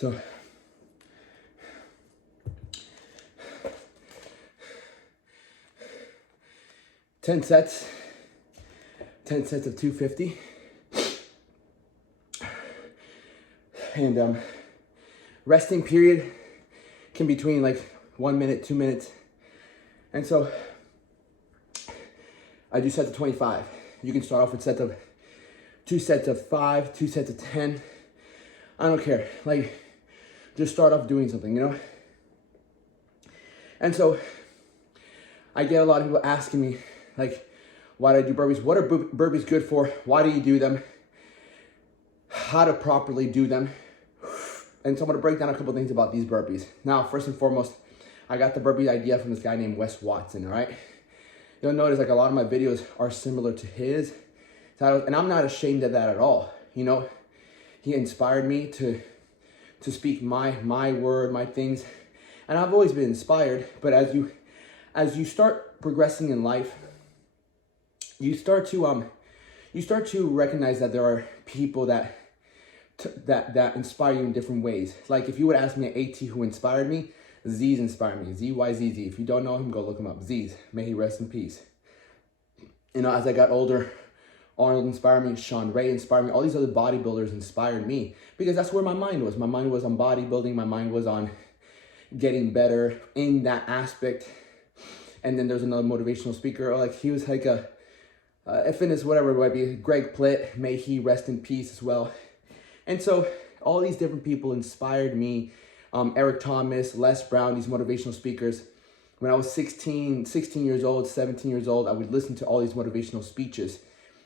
So 10 sets of 250. And resting period can be between like 1 minute, 2 minutes. And so I do sets of 25. You can start off with two sets of 5, 2 sets of 10. I don't care. Like, just start off doing something, you know? And so I get a lot of people asking me, like, why do I do burpees? What are burpees good for? Why do you do them? How to properly do them. And so I'm gonna break down a couple things about these burpees. Now, first and foremost, I got the burpee idea from this guy named Wes Watson, all right? You'll notice like a lot of my videos are similar to his. And I'm not ashamed of that at all. You know, he inspired me to speak my word, my things. And I've always been inspired, but as you start progressing in life, you start to recognize that there are people that inspire you in different ways. Like if you would ask me an AT who inspired me, Z's inspired me. ZYZZ. If you don't know him, go look him up. Z's. May he rest in peace. You know, as I got older, Arnold inspired me, Sean Ray inspired me, all these other bodybuilders inspired me because that's where my mind was. My mind was on bodybuilding, my mind was on getting better in that aspect. And then there's another motivational speaker, like he was like a fitness, whatever it might be, Greg Plitt, may he rest in peace as well. And so all these different people inspired me. Eric Thomas, Les Brown, these motivational speakers. When I was 16 years old, 17 years old, I would listen to all these motivational speeches.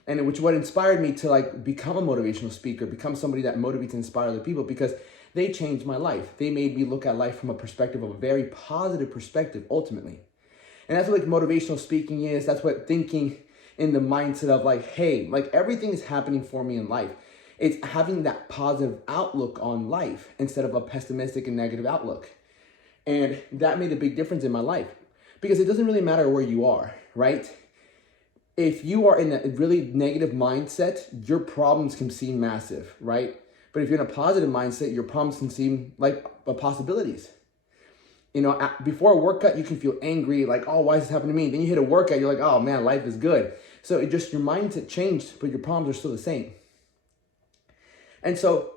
And which what inspired me to like become a motivational speaker, become somebody that motivates and inspires other people because they changed my life. They made me look at life from a perspective of a very positive perspective, ultimately. And that's what like motivational speaking is. That's what thinking in the mindset of like, hey, like everything is happening for me in life. It's having that positive outlook on life instead of a pessimistic and negative outlook. And that made a big difference in my life because it doesn't really matter where you are, right? If you are in a really negative mindset, your problems can seem massive, right? But if you're in a positive mindset, your problems can seem like possibilities. You know, before a workout, you can feel angry, like, oh, why is this happening to me? Then you hit a workout, you're like, oh man, life is good. So it just, your mindset changed, but your problems are still the same. And so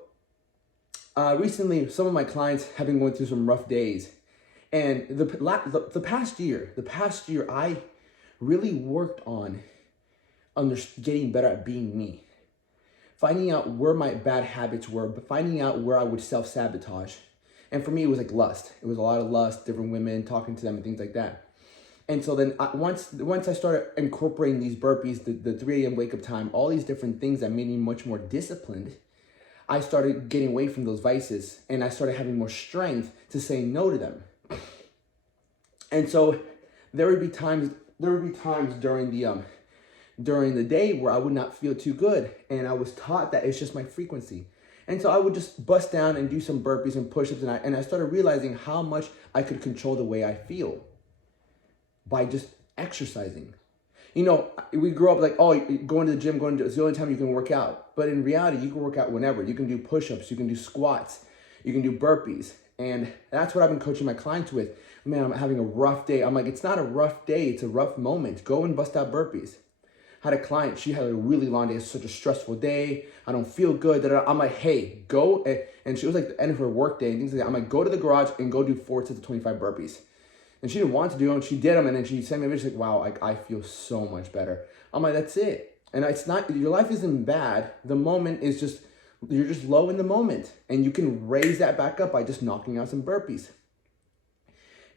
recently, some of my clients have been going through some rough days. And the past year, I really worked on getting better at being me. Finding out where my bad habits were, but finding out where I would self-sabotage. And for me, it was like lust. It was a lot of lust, different women, talking to them and things like that. And so then once I started incorporating these burpees, the 3 a.m. wake up time, all these different things that made me much more disciplined, I started getting away from those vices and I started having more strength to say no to them. And so there would be times during the day where I would not feel too good. And I was taught that it's just my frequency. And so I would just bust down and do some burpees and push-ups and I started realizing how much I could control the way I feel by just exercising. You know, we grew up like, oh, going to the gym, it's the only time you can work out. But in reality, you can work out whenever. You can do push-ups, you can do squats, you can do burpees. And that's what I've been coaching my clients with. Man, I'm having a rough day. I'm like, it's not a rough day, it's a rough moment. Go and bust out burpees. I had a client, she had a really long day. It's such a stressful day. I don't feel good. I'm like, hey, go. And she was like the end of her work day and things like that. I'm like, go to the garage and go do 4 sets of 25 burpees. And she didn't want to do them. She did them. And then she sent me a message like, wow, I feel so much better. I'm like, that's it. And it's not, your life isn't bad. The moment is just, you're just low in the moment. And you can raise that back up by just knocking out some burpees.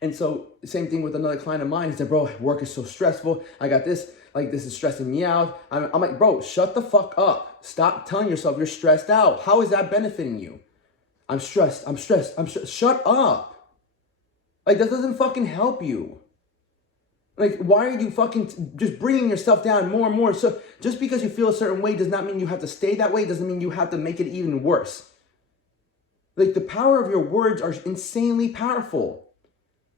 And so same thing with another client of mine. He said, bro, work is so stressful. I got this, like this is stressing me out. I'm like, bro, shut the fuck up. Stop telling yourself you're stressed out. How is that benefiting you? I'm stressed. Shut up. Like that doesn't fucking help you. Like, why are you fucking just bringing yourself down more and more? So just because you feel a certain way does not mean you have to stay that way. Doesn't mean you have to make it even worse. Like the power of your words are insanely powerful.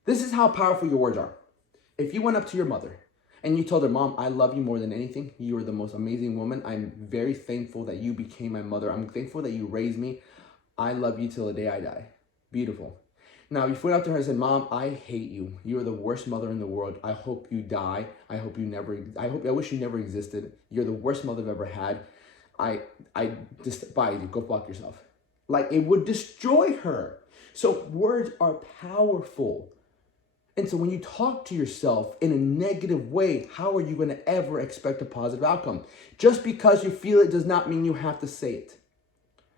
This is how powerful your words are. If you went up to your mother and you told her, Mom, I love you more than anything. You are the most amazing woman. I'm very thankful that you became my mother. I'm thankful that you raised me. I love you till the day I die. Beautiful. Now, if you went up to her and said, Mom, I hate you. You are the worst mother in the world. I hope you die. I wish you never existed. You're the worst mother I've ever had. I despise you. Go fuck yourself. Like, it would destroy her. So words are powerful. And so when you talk to yourself in a negative way, how are you going to ever expect a positive outcome? Just because you feel it does not mean you have to say it.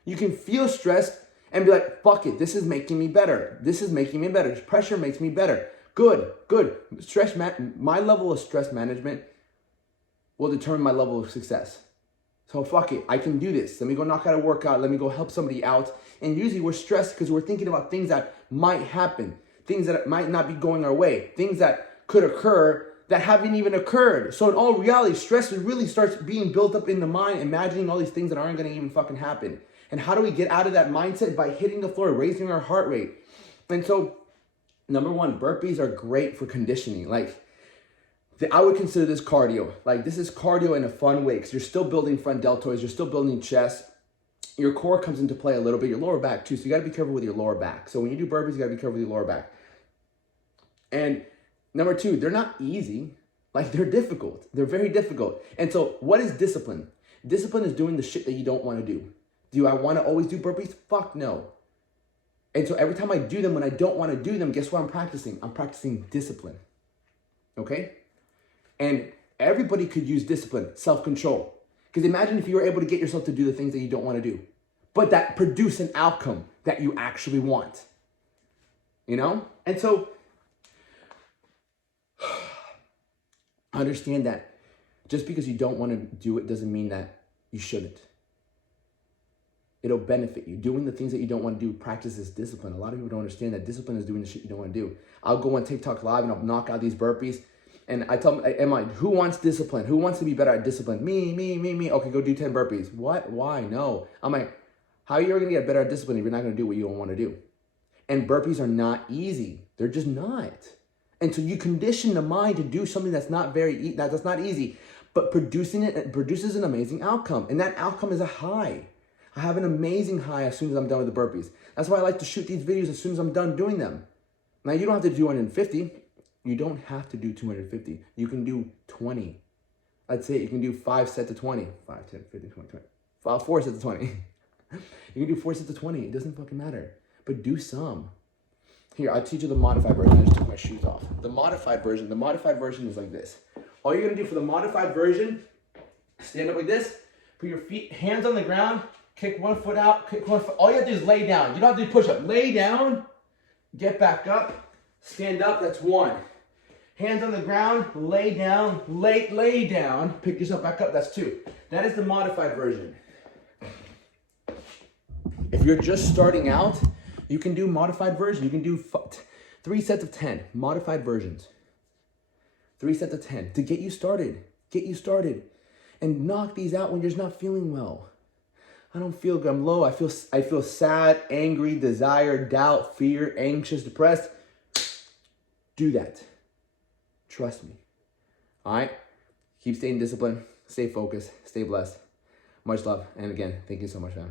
You can feel stressed and be like, fuck it, this is making me better. This is making me better. Pressure makes me better. Good. My level of stress management will determine my level of success. So fuck it, I can do this. Let me go knock out a workout. Let me go help somebody out. And usually we're stressed because we're thinking about things that might happen, things that might not be going our way, things that could occur that haven't even occurred. So in all reality, stress really starts being built up in the mind, imagining all these things that aren't going to even fucking happen. And how do we get out of that mindset? By hitting the floor, raising our heart rate. And so, number one, burpees are great for conditioning. Like, I would consider this cardio. Like, this is cardio in a fun way because you're still building front deltoids, you're still building chest. Your core comes into play a little bit, your lower back too. So you got to be careful with your lower back. So when you do burpees, you got to be careful with your lower back. And number two, they're not easy. Like, they're difficult. They're very difficult. And so what is discipline? Discipline is doing the shit that you don't want to do. Do I want to always do burpees? Fuck no. And so every time I do them when I don't want to do them, guess what I'm practicing? I'm practicing discipline. Okay? And everybody could use discipline, self-control. Because imagine if you were able to get yourself to do the things that you don't want to do, but that produce an outcome that you actually want. You know? And so understand that just because you don't want to do it doesn't mean that you shouldn't. It'll benefit you. Doing the things that you don't want to do practices discipline. A lot of people don't understand that discipline is doing the shit you don't want to do. I'll go on TikTok live and I'll knock out these burpees. And I tell them, who wants discipline? Who wants to be better at discipline? Me. Okay, go do 10 burpees. What? Why? No. I'm like, how are you ever going to get better at discipline if you're not going to do what you don't want to do? And burpees are not easy. They're just not. And so you condition the mind to do something that's not that's not easy. But it produces an amazing outcome. And that outcome is a high. I have an amazing high as soon as I'm done with the burpees. That's why I like to shoot these videos as soon as I'm done doing them. Now, you don't have to do 250. You don't have to do 250. You can do 20. I'd say you can do 5 sets of 20. 5, 10, 15, 20, 20. 4 sets of 20. You can do 4 sets of 20. It doesn't fucking matter. But do some. Here, I'll teach you the modified version. I just took my shoes off. The modified version is like this. All you're going to do for the modified version, stand up like this, put your feet, hands on the ground, kick one foot out, kick one foot. All you have to do is lay down. You don't have to do push-up. Lay down, get back up, stand up. That's 1. Hands on the ground, lay down, lay down, pick yourself back up. That's 2. That is the modified version. If you're just starting out, you can do modified version. You can do 3 sets of 10, modified versions. 3 sets of 10 to get you started. Get you started. And knock these out when you're just not feeling well. I don't feel good. I'm low. I feel sad, angry, desire, doubt, fear, anxious, depressed. Do that. Trust me. All right? Keep staying disciplined. Stay focused. Stay blessed. Much love. And again, thank you so much, man.